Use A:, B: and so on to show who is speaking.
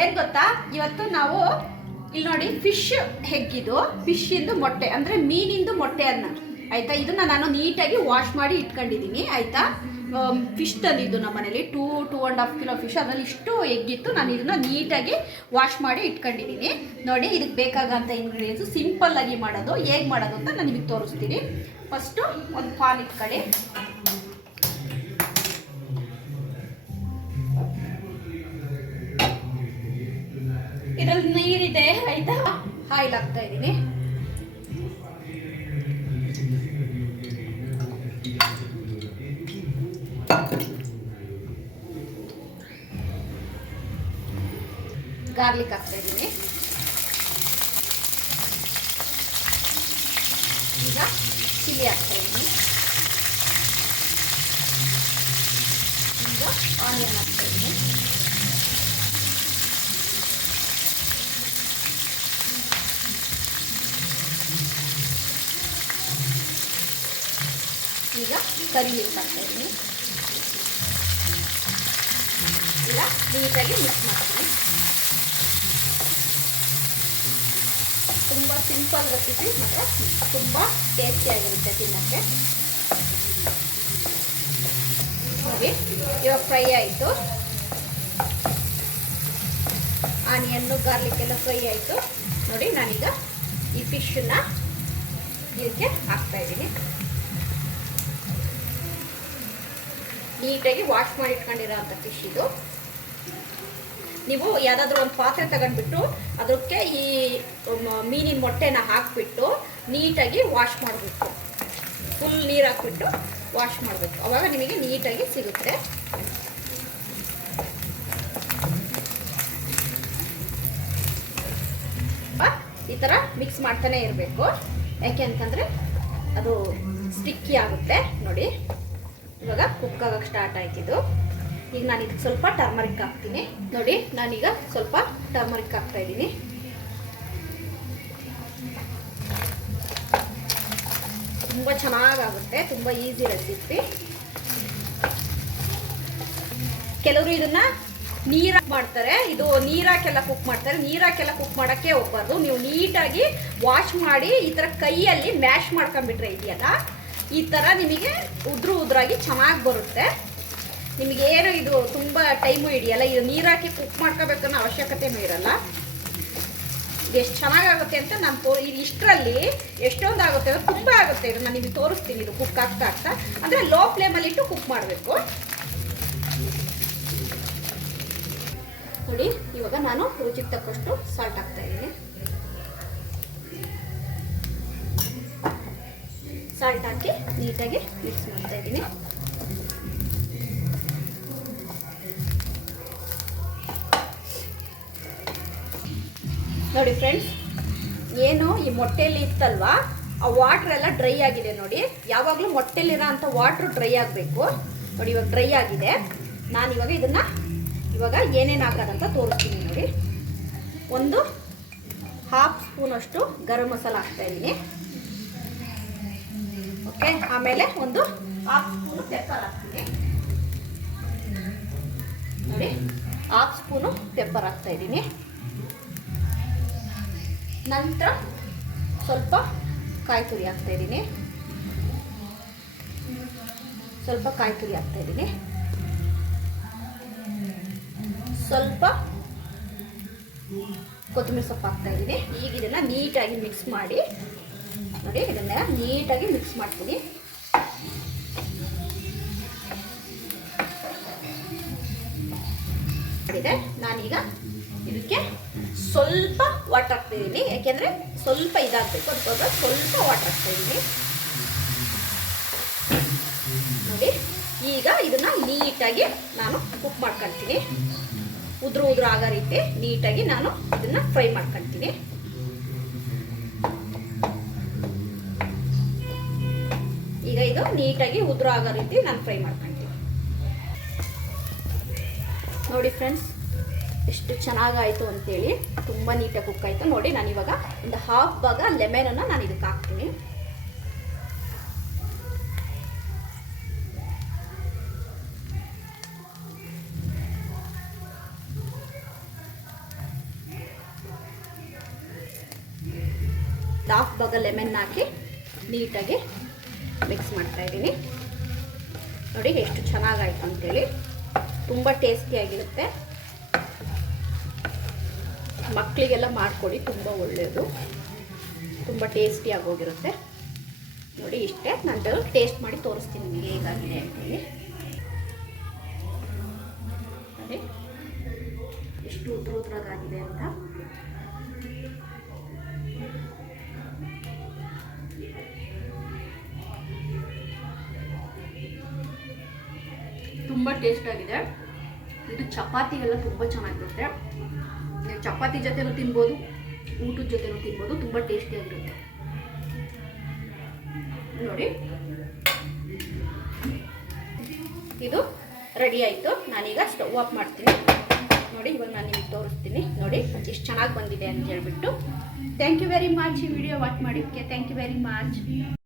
A: ಏನ್ ಗೊತ್ತಾ? ಇವತ್ತು ನಾವು ಇಲ್ಲಿ ನೋಡಿ ಫಿಶ್ ಹೆಗ್ಗಿದು ಫಿಶ್ ಇಂದು ಮೊಟ್ಟೆ, ಅಂದ್ರೆ ಮೀನಿಂದು ಮೊಟ್ಟೆ ಅನ್ನ ಆಯ್ತಾ? ಇದನ್ನ ನಾನು ನೀಟಾಗಿ ವಾಶ್ ಮಾಡಿ ಇಟ್ಕೊಂಡಿದ್ದೀನಿ, ಆಯ್ತಾ? ಫಿಶ್ ತಂದಿದ್ದು ನಮ್ಮ ಮನೇಲಿ two two and half kilo fish ಅದರಲ್ಲಿ ಇಷ್ಟು ಎಗ್ಗಿತ್ತು ನಾನು ಇದನ್ನ ನೀಟಾಗಿ ವಾಶ್ ಮಾಡಿ ಇಟ್ಕೊಂಡಿದ್ದೀನಿ. ನೋಡಿ, ಇದಕ್ಕೆ ಇಂಗ್ರೀಡಿಯೆಂಟ್ಸು ಸಿಂಪಲ್ ಆಗಿ ಮಾಡೋದು, ಹೇಗೆ ಮಾಡೋದು ಅಂತ ನಾನು ನಿಮಗೆ ತೋರಿಸ್ತೀನಿ. ಫಸ್ಟು ಒಂದು ಪಾನ್ ಇಟ್ಕೊಳ್ಳಿ. ನೀರಿದೆ, ಆಯ್ತಾ? ಆಯಿಲ್ ಹಾಕ್ತಾ ಇದ್ದೀನಿ. ಗಾರ್ಲಿಕ್ ಹಾಕ್ತಾ ಇದ್ದೀನಿ. ಈಗ ಚಿಲ್ಲಿ ಹಾಕ್ತಾ ಇದ್ದೀನಿ. ಈಗ ಆನಿಯನ್ ಹಾಕ್ತಾ ಇದ್ದೀನಿ. ಈಗ ಕರಿ ಹಾಕ್ತಾ ಇದ್ದೀನಿ. ಈಗ ನೀಟಾಗಿ ಮಿಕ್ಸ್ ಮಾಡ್ತೀನಿ. ತುಂಬ ಸಿಂಪಲ್ ರೆಸಿಪಿ ಮತ್ತು ತುಂಬ ಟೇಸ್ಟಿಯಾಗಿರುತ್ತೆ ತಿನ್ನೋಕ್ಕೆ. ನೋಡಿ, ಇವಾಗ ಫ್ರೈ ಆಯಿತು. ಆನಿಯನ್ನು ಗಾರ್ಲಿಕ್ ಎಲ್ಲ ಫ್ರೈ ಆಯಿತು. ನೋಡಿ, ನಾನೀಗ ಈ ಫಿಶನ್ನ ಇದಕ್ಕೆ ಹಾಕ್ತಾ ನೀಟಾಗಿ ವಾಶ್ ಮಾಡಿ ಇಟ್ಕೊಂಡಿರೋ ಅಂಥ ಫಿಶ್ ಇದು. ನೀವು ಯಾವುದಾದ್ರೂ ಒಂದು ಪಾತ್ರೆ ತಗೊಂಡ್ಬಿಟ್ಟು ಅದಕ್ಕೆ ಈ ಮೀನಿನ ಮೊಟ್ಟೆನ ಹಾಕಿಬಿಟ್ಟು ನೀಟಾಗಿ ವಾಶ್ ಮಾಡಬೇಕು. ಫುಲ್ ನೀರು ಹಾಕ್ಬಿಟ್ಟು ವಾಶ್ ಮಾಡಬೇಕು. ಅವಾಗ ನಿಮಗೆ ನೀಟಾಗಿ ಸಿಗುತ್ತೆ. ಈ ಥರ ಮಿಕ್ಸ್ ಮಾಡ್ತಾನೆ ಇರಬೇಕು. ಯಾಕೆ ಅಂತಂದರೆ ಅದು ಸ್ಟಿಕ್ಕಿ ಆಗುತ್ತೆ. ನೋಡಿ. ಇವಾಗ ಕುಕ್ ಆಗಕ್ಕೆ ಸ್ಟಾರ್ಟ್ ಆಯ್ತಿದ್ದು ಈಗ ನಾನು ಇದಕ್ಕೆ ಸ್ವಲ್ಪ ಟರ್ಮರಿಕ್ ಹಾಕ್ತೀನಿ. ನೋಡಿ, ನಾನೀಗ ಸ್ವಲ್ಪ ಟರ್ಮರಿಕ್ ಹಾಕ್ತಾ ಇದ್ದೀನಿ. ತುಂಬ ಚೆನ್ನಾಗಾಗುತ್ತೆ, ತುಂಬ ಈಸಿ ರೆಸಿಪಿ ಕೆಲವರು ಇದನ್ನ ನೀರಾಗಿ ಮಾಡ್ತಾರೆ. ಇದು ನೀರಾಕೆಲ್ಲ ಕುಕ್ ಮಾಡ್ತಾರೆ. ನೀರಾಕೆಲ್ಲ ಕುಕ್ ಮಾಡೋಕ್ಕೆ ಹೋಗ್ಬಾರ್ದು. ನೀವು ನೀಟಾಗಿ ವಾಶ್ ಮಾಡಿ ಈ ಥರ ಕೈಯಲ್ಲಿ ಮ್ಯಾಶ್ ಮಾಡ್ಕೊಂಬಿಟ್ರೆ ಇದೆಯಲ್ಲ? ಈ ಥರ ನಿಮಗೆ ಉದ್ರು ಉದ್ರಾಗಿ ಚೆನ್ನಾಗಿ ಬರುತ್ತೆ. ನಿಮಗೆ ಏನು ಇದು ತುಂಬ ಟೈಮು ಹಿಡಿಯಲ್ಲ, ಇದು ನೀರಾಕಿ ಕುಕ್ ಮಾಡ್ಕೋಬೇಕನ್ನೋ ಅವಶ್ಯಕತೆನೂ ಇರಲ್ಲ. ಎಷ್ಟು ಚೆನ್ನಾಗಾಗುತ್ತೆ ಅಂತ ನಾನು ತೋ, ಇದು ಇಷ್ಟರಲ್ಲಿ ಎಷ್ಟೊಂದು ಆಗುತ್ತೆ ಅಂದರೆ ತುಂಬ ಆಗುತ್ತೆ. ಇದು ನಾನು ನಿಮಗೆ ತೋರಿಸ್ತೀನಿ, ಇದು ಕುಕ್ ಆಗ್ತಾ ಆಗ್ತಾ. ಅಂದರೆ ಲೋ ಫ್ಲೇಮಲ್ಲಿ ಇಟ್ಟು ಕುಕ್ ಮಾಡಬೇಕು. ನೋಡಿ, ಇವಾಗ ನಾನು ರುಚಿಗೆ ತಕ್ಕಷ್ಟು ಸಾಲ್ಟ್ ಹಾಕ್ತಾ ಇದ್ದೀನಿ. ಸಾಲ್ಟ್ ಹಾಕಿ ನೀಟಾಗಿ ಮಿಕ್ಸ್ ಮಾಡ್ತಾ ಇದ್ದೀನಿ. ನೋಡಿ ಫ್ರೆಂಡ್ಸ್ ಏನು ಈ ಮೊಟ್ಟೆಯಲ್ಲಿ ಇತ್ತಲ್ವಾ? ಆ ವಾಟ್ರ್ ಎಲ್ಲ ಡ್ರೈ ಆಗಿದೆ ನೋಡಿ. ಯಾವಾಗಲೂ ಮೊಟ್ಟೆಲಿರೋ ಅಂಥ ವಾಟ್ರ್ ಡ್ರೈ ಆಗಬೇಕು. ನೋಡಿ, ಇವಾಗ ಡ್ರೈ ಆಗಿದೆ. ನಾನು ಇವಾಗ ಇದನ್ನು ಇವಾಗ ಏನೇನು ಹಾಕೋದಂತ ತೋರಿಸ್ತೀನಿ ನೋಡಿ. ಒಂದು ಹಾಫ್ ಸ್ಪೂನಷ್ಟು ಗರಂ ಮಸಾಲ ಹಾಕ್ತಾ ಇದ್ದೀನಿ. ಓಕೆ, ಆಮೇಲೆ ಒಂದು ಹಾಫ್ ಸ್ಪೂನು ಪೆಪ್ಪರ್ ಹಾಕ್ತೀನಿ. ನೋಡಿ ಹಾಫ್ ಸ್ಪೂನು ಪೆಪ್ಪರ್ ಹಾಕ್ತಾ ಇದ್ದೀನಿ. ನಂತರ ಸ್ವಲ್ಪ ಕಾಯಿ ತುರಿ ಹಾಕ್ತಾ ಇದ್ದೀನಿ. ಸ್ವಲ್ಪ ಕಾಯಿ ತುರಿ ಹಾಕ್ತಾ ಇದ್ದೀನಿ. ಸ್ವಲ್ಪ ಕೊತ್ತಂಬರಿ ಸೊಪ್ಪು ಹಾಕ್ತಾ ಇದ್ದೀನಿ. ಈಗ ಇದನ್ನು ನೀಟಾಗಿ ಮಿಕ್ಸ್ ಮಾಡಿ ನೋಡಿ, ಇದನ್ನೆಲ್ಲ ನೀಟಾಗಿ ಮಿಕ್ಸ್ ಮಾಡ್ತೀನಿ. ನಾನೀಗ ಇದಕ್ಕೆ ಸ್ವಲ್ಪ ವಾಟರ್ ಹಾಕ್ತಿದ್ದೀನಿ. ಯಾಕೆಂದ್ರೆ ಸ್ವಲ್ಪ ಇದಾಗಬೇಕು ಅದಕ್ಕೋಸ್ಕರ ಸ್ವಲ್ಪ ವಾಟರ್ ಹಾಕ್ತಾ ಇದ್ದೀನಿ ನೋಡಿ, ಈಗ ಇದನ್ನ ನೀಟಾಗಿ ನಾನು ಕುಕ್ ಮಾಡ್ಕೊಳ್ತೀನಿ ಉದುರು ಉದುರು ಆಗೋ ರೀತಿ ನೀಟಾಗಿ ನಾನು ಇದನ್ನ ಫ್ರೈ ಮಾಡ್ಕೊಳ್ತೀನಿ ಇದು ನೀಟಾಗಿ ಉದುರು ಆಗೋ ರೀತಿ ನಾನು ಫ್ರೈ ಮಾಡ್ಕೊಂತೀನಿ. ನೋಡಿ ಫ್ರೆಂಡ್ಸ್ ಎಷ್ಟು ಚೆನ್ನಾಗಾಯಿತು ಅಂತೇಳಿ ತುಂಬ ನೀಟಾಗಿ ಕುಕ್ ಆಯಿತು. ನೋಡಿ ನಾನು ಇವಾಗ ಒಂದು ಹಾಫ್ ಭಾಗ ಲೆಮೆನನ್ನು ನಾನು ಇದಕ್ಕೆ ಹಾಕ್ತೀನಿ. ಹಾಫ್ ಭಾಗ ಲೆಮೆನ್ ಹಾಕಿ ನೀಟಾಗಿ ಮಿಕ್ಸ್ ಮಾಡ್ತಾ ಇದ್ದೀನಿ. ನೋಡಿ ಎಷ್ಟು ಚೆನ್ನಾಗಾಯ್ತು ಅಂತೇಳಿ. ತುಂಬ ಟೇಸ್ಟಿಯಾಗಿರುತ್ತೆ ಮಕ್ಕಳಿಗೆಲ್ಲ ಮಾಡಿಕೊಡಿ, ತುಂಬ ಒಳ್ಳೆಯದು ತುಂಬ ಟೇಸ್ಟಿಯಾಗಿ ಹೋಗಿರುತ್ತೆ ನೋಡಿ ಇಷ್ಟೇ. ನಾನು ಟೇಸ್ಟ್ ಮಾಡಿ ತೋರಿಸ್ತೀನಿ ನಿಮಗೆ ಹೇಗಾಗಿದೆ ಅಂತೇಳಿ. ಎಷ್ಟು ಉದ್ರ ಉದ್ರಾಗಿದೆ ಅಂತ. ತುಂಬ ಟೇಸ್ಟ್ ಆಗಿದೆ. ಇದು ಚಪಾತಿಗೆಲ್ಲ ತುಂಬ ಚೆನ್ನಾಗಿರುತ್ತೆ. ಚಪಾತಿ ಜೊತೆನೂ ತಿನ್ಬೋದು, ಊಟದ ಜೊತೆನೂ ತಿನ್ಬೋದು, ತುಂಬ ಟೇಸ್ಟಿಯಾಗಿರುತ್ತೆ ನೋಡಿ. ಇದು ರೆಡಿ ಆಯಿತು. ನಾನೀಗ ಸ್ಟವ್ ಆಫ್ ಮಾಡ್ತೀನಿ. ನೋಡಿ, ಇವಾಗ ನಾನು ನಿಮಗೆ ತೋರಿಸ್ತೀನಿ. ನೋಡಿ ಎಷ್ಟು ಚೆನ್ನಾಗಿ ಬಂದಿದೆ ಅಂತ ಹೇಳ್ಬಿಟ್ಟು. ಥ್ಯಾಂಕ್ ಯು ವೆರಿ ಮಚ್ ಈ ವಿಡಿಯೋ ವಾಚ್ ಮಾಡಿದ್ದಕ್ಕೆ. Thank you very much